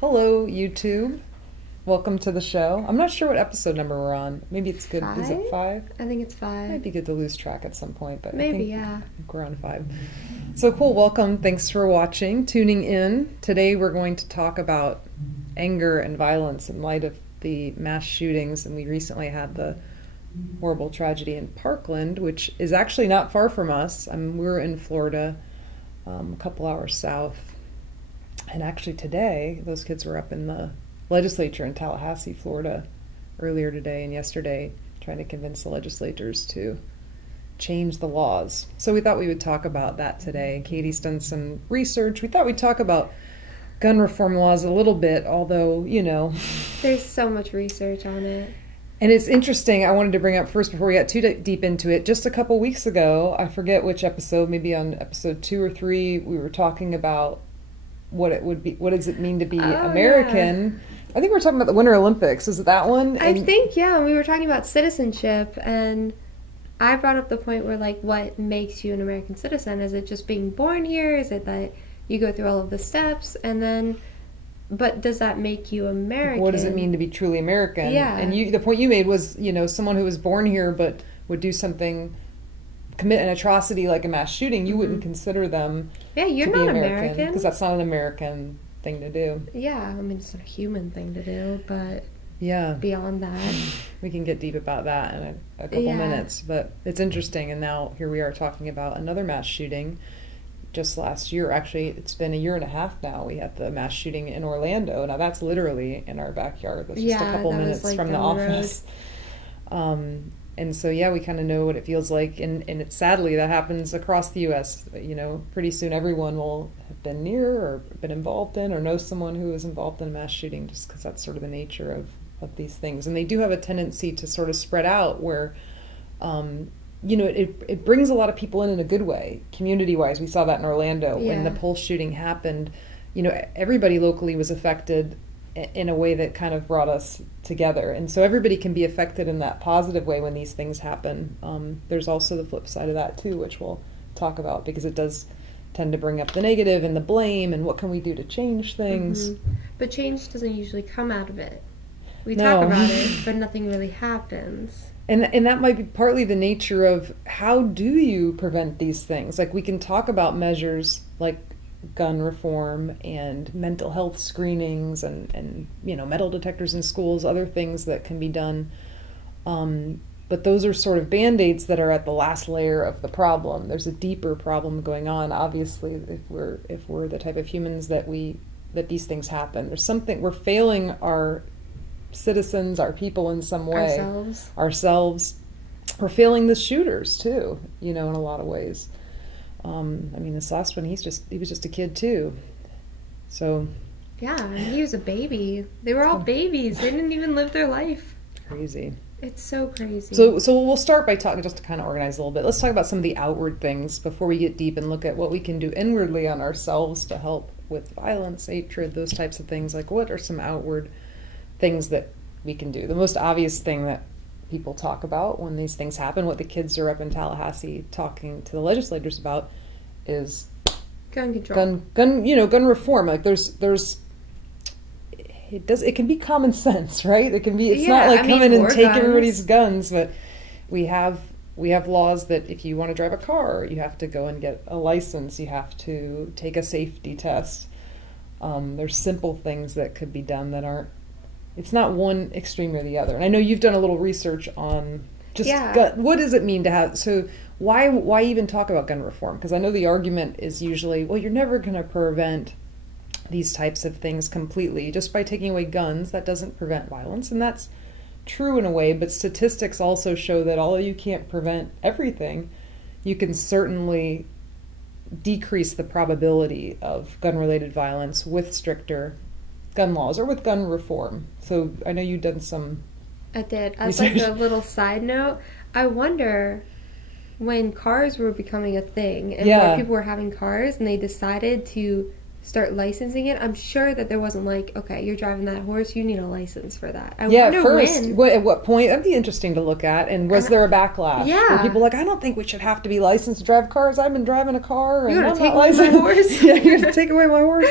Hello, YouTube. Welcome to the show. I'm not sure what episode number we're on. Maybe it's good. 5? Is it 5? I think it's 5. Might be good to lose track at some point, but Maybe, I think we're on 5. So cool. Welcome. Thanks for watching, tuning in. Today we're going to talk about anger and violence in light of the mass shootings, and we recently had the horrible tragedy in Parkland, which is actually not far from us. We're in Florida, a couple hours south. And actually today, those kids were up in the legislature in Tallahassee, Florida, earlier today and yesterday, trying to convince the legislators to change the laws. So we thought we would talk about that today. Katie's done some research. We thought we'd talk about gun reform laws a little bit, although, you know. There's so much research on it. And it's interesting, I wanted to bring up first, before we got too deep into it, just a couple weeks ago, I forget which episode, maybe on episode 2 or 3, we were talking about what does it mean to be American. Yeah. I think we were talking about the Winter Olympics. Is it that one? I think, yeah. We were talking about citizenship, and I brought up the point where, like, what makes you an American citizen? Is it just being born here? Is it that you go through all of the steps? And then, but does that make you American? What does it mean to be truly American? Yeah. And the point you made was, someone who was born here but would do something, commit an atrocity like a mass shooting, you wouldn't consider them you're to be not American. Because that's not an American thing to do. Yeah, I mean, it's not a human thing to do, but beyond that. We can get deep about that in a couple minutes. But it's interesting, and now here we are talking about another mass shooting. Just last year, actually, it's been a year and a half now, we had the mass shooting in Orlando. Now that's literally in our backyard. That's just a couple minutes from the office. And so, we kind of know what it feels like. And it's sadly, that happens across the U.S. Pretty soon everyone will have been near or been involved in or know someone who was involved in a mass shooting, just because that's sort of the nature of these things. And they do have a tendency to sort of spread out where, it brings a lot of people in a good way, community-wise. We saw that in Orlando when the Pulse shooting happened. Everybody locally was affected in a way that kind of brought us together. And so everybody can be affected in that positive way when these things happen. There's also the flip side of that too, which we'll talk about, because it does tend to bring up the negative and the blame and what can we do to change things. But change doesn't usually come out of it. We talk about it, but nothing really happens. And that might be partly the nature of how do you prevent these things? Like, we can talk about measures like gun reform and mental health screenings and metal detectors in schools, other things that can be done. But those are sort of band-aids that are at the last layer of the problem. There's a deeper problem going on, obviously, if we're the type of humans that these things happen. There's something, we're failing our citizens, our people in some way. Ourselves. We're failing the shooters too, in a lot of ways. This last one, he was just a kid too. So. Yeah, he was a baby. They were all babies. They didn't even live their life. Crazy. It's so crazy. So we'll start by talking, just to kind of organize a little bit. Let's talk about some of the outward things before we get deep and look at what we can do inwardly on ourselves to help with violence, hatred, those types of things. Like, what are some outward things that we can do? The most obvious thing that people talk about when these things happen, what the kids are up in Tallahassee talking to the legislators about, is gun control, gun reform. Like, it can be common sense, right? It can be. It's not like come in and take everybody's guns, but we have laws that if you want to drive a car, you have to go and get a license. You have to take a safety test. There's simple things that could be done that aren't. It's not one extreme or the other. And I know you've done a little research on just what does it mean to have. So why even talk about gun reform? Because I know the argument is usually, well, you're never going to prevent these types of things completely. Just by taking away guns, that doesn't prevent violence. And that's true in a way, but statistics also show that although you can't prevent everything, you can certainly decrease the probability of gun-related violence with stricter gun laws or with gun reform. So I know you've done some. I did. As like a little side note, I wonder when cars were becoming a thing and more people were having cars and they decided to start licensing it, I'm sure that there wasn't like, okay, you're driving that horse, you need a license for that. At what point? That'd be interesting to look at. And was there a backlash? Yeah. Were people like, I don't think we should have to be licensed to drive cars. I've been driving a car. You're going to take away my horse? Yeah, you're going to take away my horse.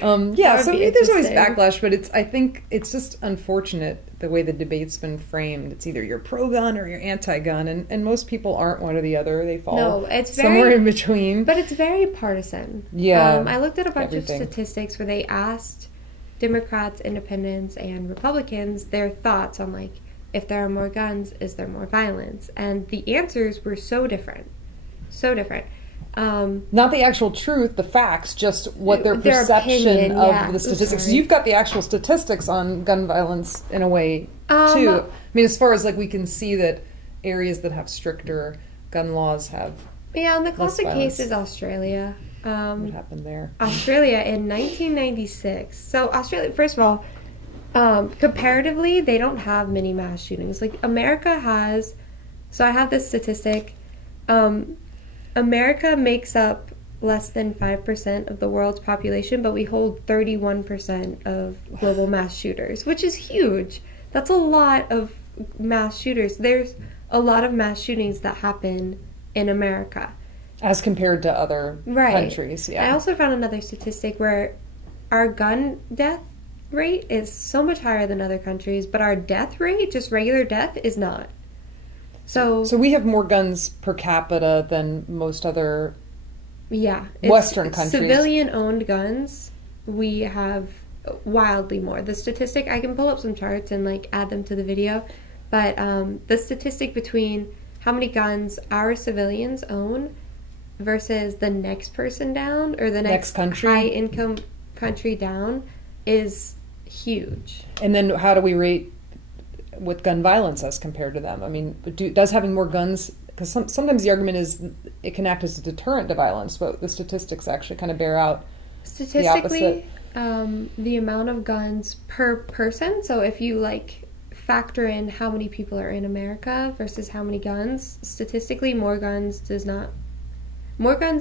So there's always backlash, but I think it's just unfortunate the way the debate's been framed. It's either you're pro-gun or you're anti-gun, and most people aren't one or the other. They fall somewhere in between. But it's very partisan. Yeah. I looked at a bunch of statistics where they asked Democrats, Independents, and Republicans their thoughts on, like, if there are more guns, is there more violence? And the answers were so different. So different. Not the actual truth, the facts, just what their perception of the statistics. You've got the actual statistics on gun violence in a way, too. I mean, as far as, like, we can see that areas that have stricter gun laws have and the classic case is Australia. What happened there? Australia in 1996. So Australia, first of all, comparatively, they don't have many mass shootings. Like, America has, so I have this statistic, America makes up less than 5% of the world's population, but we hold 31% of global mass shooters, which is huge. That's a lot of mass shooters. There's a lot of mass shootings that happen in America. As compared to other countries, yeah. I also found another statistic where our gun death rate is so much higher than other countries, but our death rate, just regular death, is not. So we have more guns per capita than most other Western countries. Civilian-owned guns, we have wildly more. The statistic, I can pull up some charts and, like, add them to the video, but the statistic between how many guns our civilians own versus the next person down, or the next high-income country down, is huge. And then how do we rate with gun violence as compared to them? I mean, does having more guns, because sometimes the argument is it can act as a deterrent to violence, but the statistics actually kind of bear out statistically the opposite. The amount of guns per person, so if you, like, factor in how many people are in America versus how many guns, statistically more guns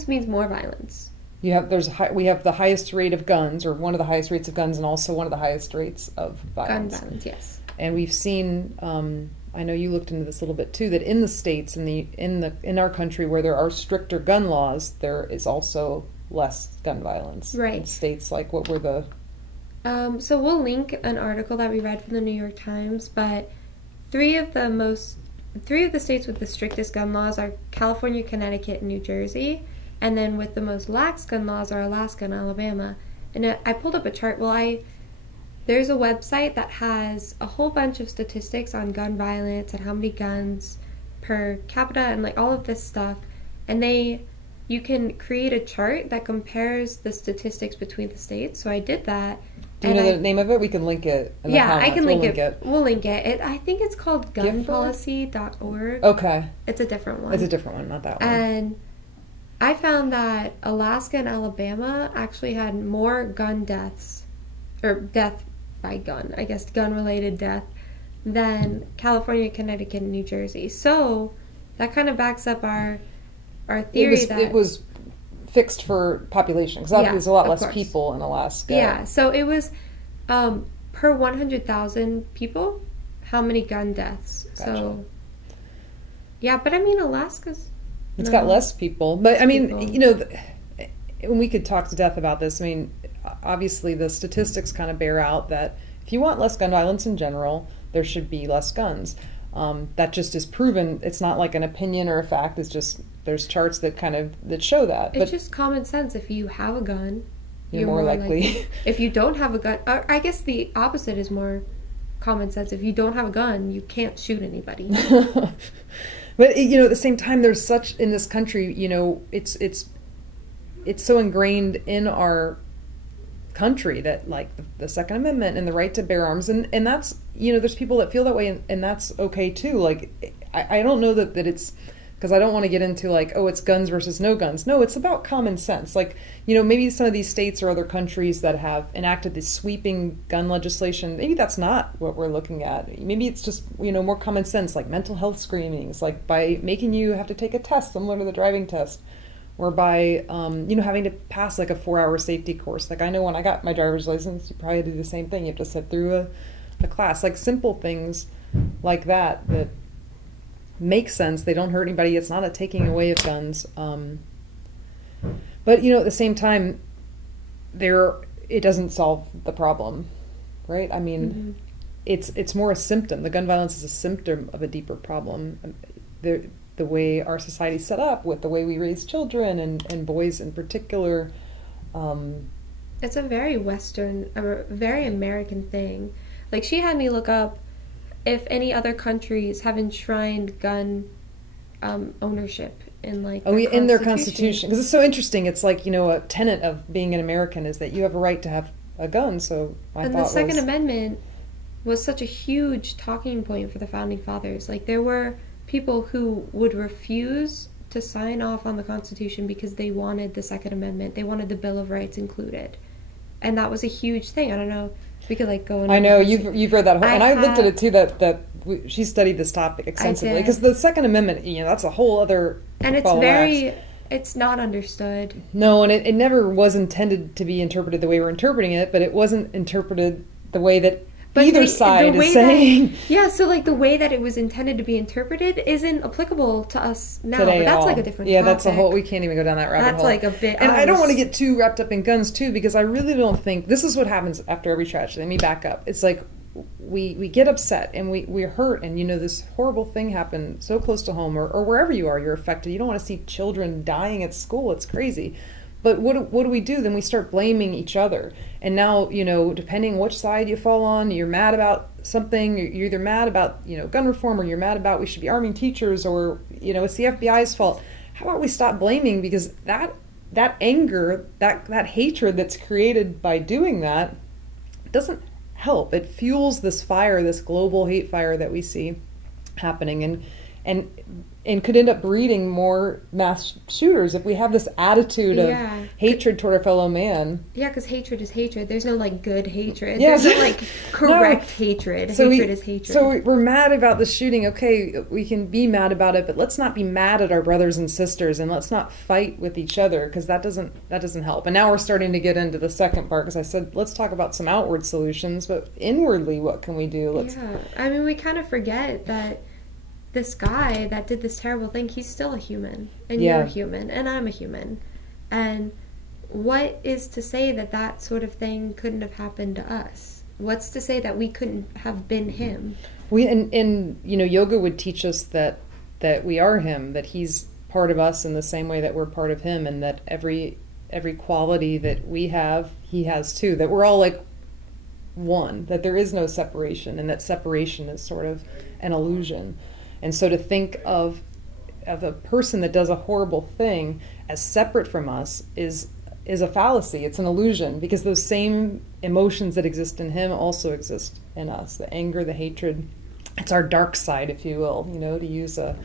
means more violence. We have the highest rate of guns, or one of the highest rates of guns, and also one of the highest rates of violence. Gun violence, yes. And we've seen, I know you looked into this a little bit too, that in the states, in our country where there are stricter gun laws, there is also less gun violence. Right. In states like, what were the... So we'll link an article that we read from the New York Times, but three of the states with the strictest gun laws are California, Connecticut, and New Jersey, and then with the most lax gun laws are Alaska and Alabama. And I pulled up a chart. There's a website that has a whole bunch of statistics on gun violence and how many guns per capita and, like, all of this stuff. And you can create a chart that compares the statistics between the states. So I did that. Do you know the name of it? We can link it in the comments. I can link it. We'll link it. I think it's called gunpolicy.org. Okay. It's a different one. It's a different one, not that one. And I found that Alaska and Alabama actually had more gun deaths, or death by gun, I guess gun-related death, than California, Connecticut, and New Jersey. So that kind of backs up our theory that... It was fixed for population, because there's a lot less people in Alaska. Yeah, so it was per 100,000 people, how many gun deaths. Gotcha. So, yeah, but I mean, Alaska's... It's got less people. But, I mean, you know, and we could talk to death about this. I mean, obviously the statistics kind of bear out that if you want less gun violence in general, there should be less guns. That just is proven. It's not like an opinion or a fact. It's just there's charts that show that. It's just common sense. If you have a gun, you're more likely. If you don't have a gun, I guess the opposite is more common sense. If you don't have a gun, you can't shoot anybody. But, you know, at the same time, there's such, in this country, you know, it's so ingrained in our country that, like, the Second Amendment and the right to bear arms, and that's, you know, there's people that feel that way, and that's okay too. Like, I don't know that it's, because I don't want to get into, like, oh, it's guns versus no guns. No, it's about common sense. Like, you know, maybe some of these states or other countries that have enacted this sweeping gun legislation, maybe that's not what we're looking at. Maybe it's just, you know, more common sense, like mental health screenings, like by making you have to take a test similar to the driving test. or by, having to pass like a 4-hour safety course. Like I know when I got my driver's license, you probably do the same thing. You have to sit through a class, like simple things like that make sense. They don't hurt anybody. It's not a taking away of guns. But, at the same time, it doesn't solve the problem, right? I mean, it's more a symptom. The gun violence is a symptom of a deeper problem. The way our society's set up, with the way we raise children and boys in particular. It's a very Western, a very American thing. Like, she had me look up if any other countries have enshrined gun ownership in in their constitution. Because it's so interesting. It's like, a tenet of being an American is that you have a right to have a gun. So the Second Amendment was such a huge talking point for the founding fathers. Like, there were people who would refuse to sign off on the Constitution because they wanted the Second Amendment. They wanted the Bill of Rights included, and that was a huge thing. I don't know if we could go into. I know you've read that whole, and I looked at it too. She studied this topic extensively because the Second Amendment, that's a whole other. And it's not understood. No, and it never was intended to be interpreted the way we're interpreting it, but it wasn't interpreted the way that either side is saying. So the way that it was intended to be interpreted isn't applicable to us now. Today but that's all. A different topic. That's a whole, we can't even go down that rabbit hole. That's a bit. And I don't want to get too wrapped up in guns too, because I really don't think, this is what happens after every tragedy. Let me back up. It's like, we get upset and we're hurt, and this horrible thing happened so close to home, or wherever you are, you're affected. You don't want to see children dying at school. It's crazy. But what do we do? Then we start blaming each other. And now, depending which side you fall on, you're mad about something. You're either mad about, gun reform, or you're mad about we should be arming teachers, or, it's the FBI's fault. How about we stop blaming? Because that anger, that hatred that's created by doing that doesn't help. It fuels this fire, this global hate fire that we see happening, and could end up breeding more mass shooters if we have this attitude of hatred toward our fellow man. Yeah, because hatred is hatred. There's no good hatred. There's no correct hatred. Hatred is hatred. So we're mad about the shooting. Okay, we can be mad about it, but let's not be mad at our brothers and sisters, and let's not fight with each other, because that doesn't help. And now we're starting to get into the second part, because I said let's talk about some outward solutions, but inwardly, what can we do? I mean, we kind of forget that this guy that did this terrible thing, he's still a human, and you're a human, and I'm a human. And what is to say that sort of thing couldn't have happened to us? What's to say that we couldn't have been him? Yoga would teach us that we are him, that he's part of us in the same way that we're part of him, and that every quality that we have, he has too, that we're all like one, that there is no separation, and that separation is sort of an illusion. And so to think of a person that does a horrible thing as separate from us is a fallacy. It's an illusion, because those same emotions that exist in him also exist in us. The anger, the hatred, it's our dark side, if you will, to use a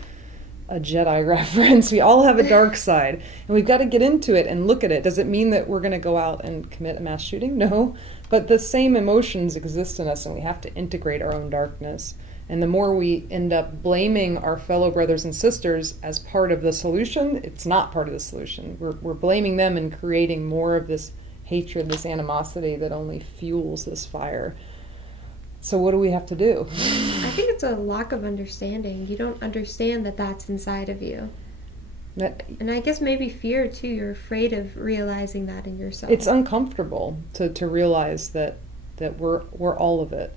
Jedi reference. We all have a dark side, and we've got to get into it and look at it. Does it mean that we're going to go out and commit a mass shooting? No, but the same emotions exist in us, and we have to integrate our own darkness. And the more we end up blaming our fellow brothers and sisters as part of the solution, it's not part of the solution. We're blaming them and creating more of this hatred, this animosity that only fuels this fire. So what do we have to do? I think it's a lack of understanding. You don't understand that that's inside of you. And I guess maybe fear, too. You're afraid of realizing that in yourself. It's uncomfortable to realize that we're all of it.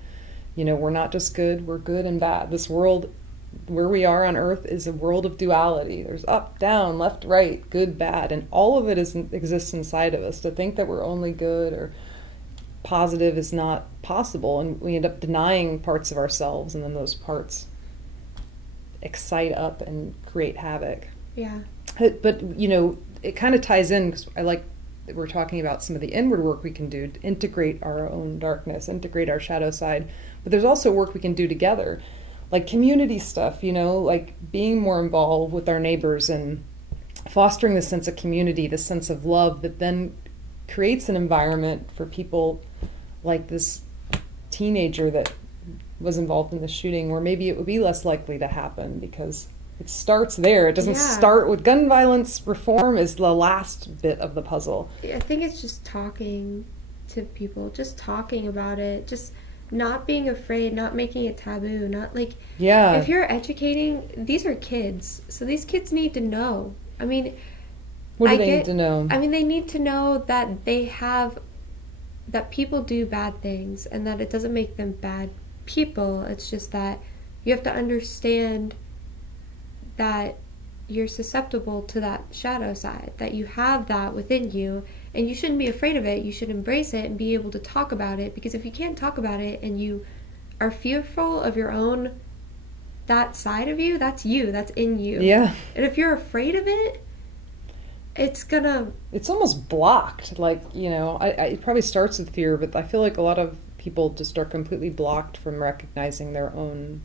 We're not just good, we're good and bad. This world, where we are on Earth, is a world of duality. There's up, down, left, right, good, bad, and all of it exists inside of us. To think that we're only good or positive is not possible, and we end up denying parts of ourselves, and then those parts excite up and create havoc. Yeah. But, it kind of ties in, because I like that we're talking about some of the inward work we can do to integrate our own darkness, integrate our shadow side. But there's also work we can do together, like community stuff, like being more involved with our neighbors and fostering this sense of community, this sense of love that then creates an environment for people like this teenager that was involved in the shooting, where maybe it would be less likely to happen, because It starts there. It doesn't start with gun violence. Reform is the last bit of the puzzle. I think it's just talking to people, just talking about it, just not being afraid, not making it taboo, not like, if you're educating, these are kids, so these kids need to know. I mean, what do they need to know? I mean, they need to know that that people do bad things and that it doesn't make them bad people. It's just that you have to understand that you're susceptible to that shadow side, that you have that within you, and you shouldn't be afraid of it. You should embrace it and be able to talk about it, because if you can't talk about it and you are fearful of your own, that side of you, that's in you. Yeah. And if you're afraid of it, it's almost blocked. Like, it probably starts with fear, but I feel like a lot of people just are completely blocked from recognizing their own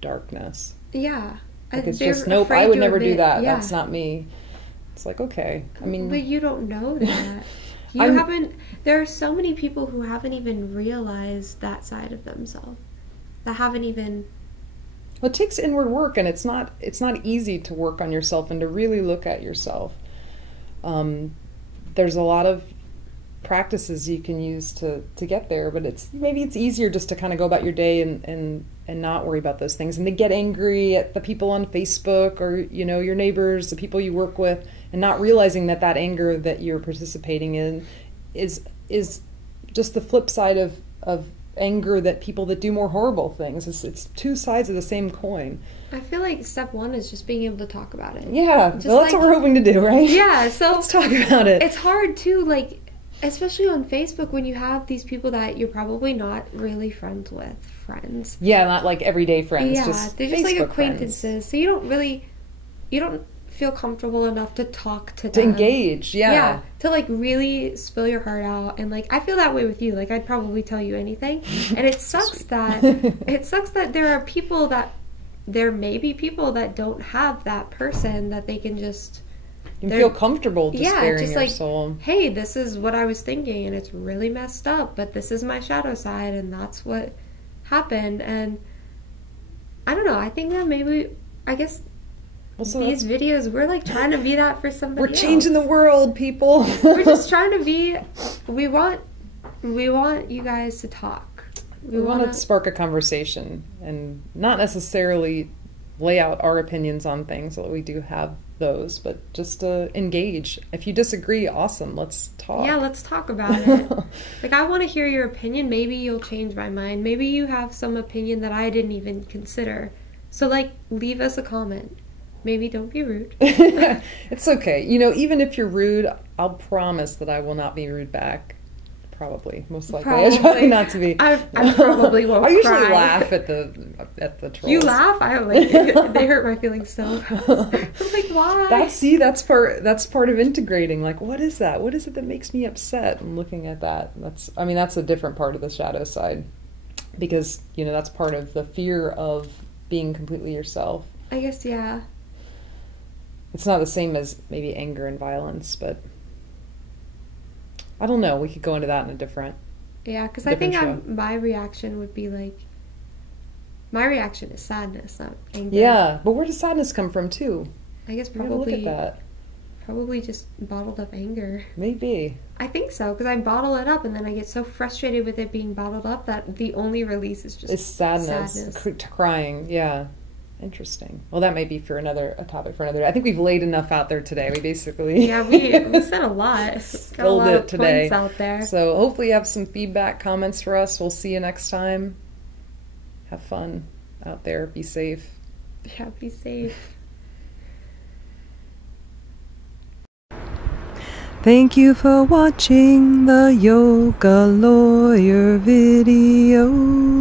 darkness. Yeah. Like, it's just, nope, I would never do that. Yeah. That's not me. It's like, okay. I mean... But you don't know that. There are so many people who haven't even realized that side of themselves. That haven't even... Well, it takes inward work, and it's not easy to work on yourself and to really look at yourself. There's a lot of practices you can use to get there, but maybe it's easier just to kind of go about your day and not worry about those things, and to get angry at the people on Facebook or your neighbors, the people you work with, and not realizing that anger that you're participating in is just the flip side of anger that people that do more horrible things. It's two sides of the same coin. I feel like step one is just being able to talk about it. Yeah, well, that's what we're hoping to do, right? Yeah, so let's talk about it. It's hard too, like, especially on Facebook, when you have these people that you're probably not really friends with. Yeah, not like everyday friends. Yeah, just they're just Facebook like acquaintances. Friends. So you don't feel comfortable enough to talk to them. To engage, yeah. Yeah, to like really spill your heart out. And like, I feel that way with you. Like, I'd probably tell you anything. And it sucks that there may be people that don't have that person that they can just... You feel comfortable just sparing just your like, soul. Hey, this is what I was thinking, and it's really messed up, but this is my shadow side, and that's what happened. And I don't know, I think that these videos, we're like trying to be that for somebody else. We're changing the world, people. We're just trying to be... We want you guys to talk. We want to spark a conversation and not necessarily lay out our opinions on things, although we do have those, but just to engage. If you disagree, awesome, let's talk. Yeah, let's talk about it. Like, I want to hear your opinion. Maybe you'll change my mind. Maybe you have some opinion that I didn't even consider. So, like, leave us a comment. Maybe don't be rude. It's okay. Even if you're rude, I'll promise that I will not be rude back. Probably, most likely. I try not to be. I probably won't. I usually laugh at the trolls. You laugh? I like they hurt my feelings so. I'm like, why? That's part of integrating. Like, what is that? What is it that makes me upset? And looking at that, that's a different part of the shadow side, because that's part of the fear of being completely yourself. I guess, yeah. It's not the same as maybe anger and violence, but. I don't know. We could go into that in a different. Yeah, because I think my reaction would be like. My reaction is sadness, not anger. Yeah, but where does sadness come from too? I guess probably. Look at that. Probably just bottled up anger. Maybe. I think so, because I bottle it up and then I get so frustrated with it being bottled up that the only release is just sadness. Crying. Yeah. Interesting. Well, that may be for a topic for another day. I think we've laid enough out there today. We basically... Yeah, we said a lot. Got a lot of points out there. So hopefully you have some feedback, comments for us. We'll see you next time. Have fun out there. Be safe. Yeah, be safe. Thank you for watching the Yoga Lawyer video.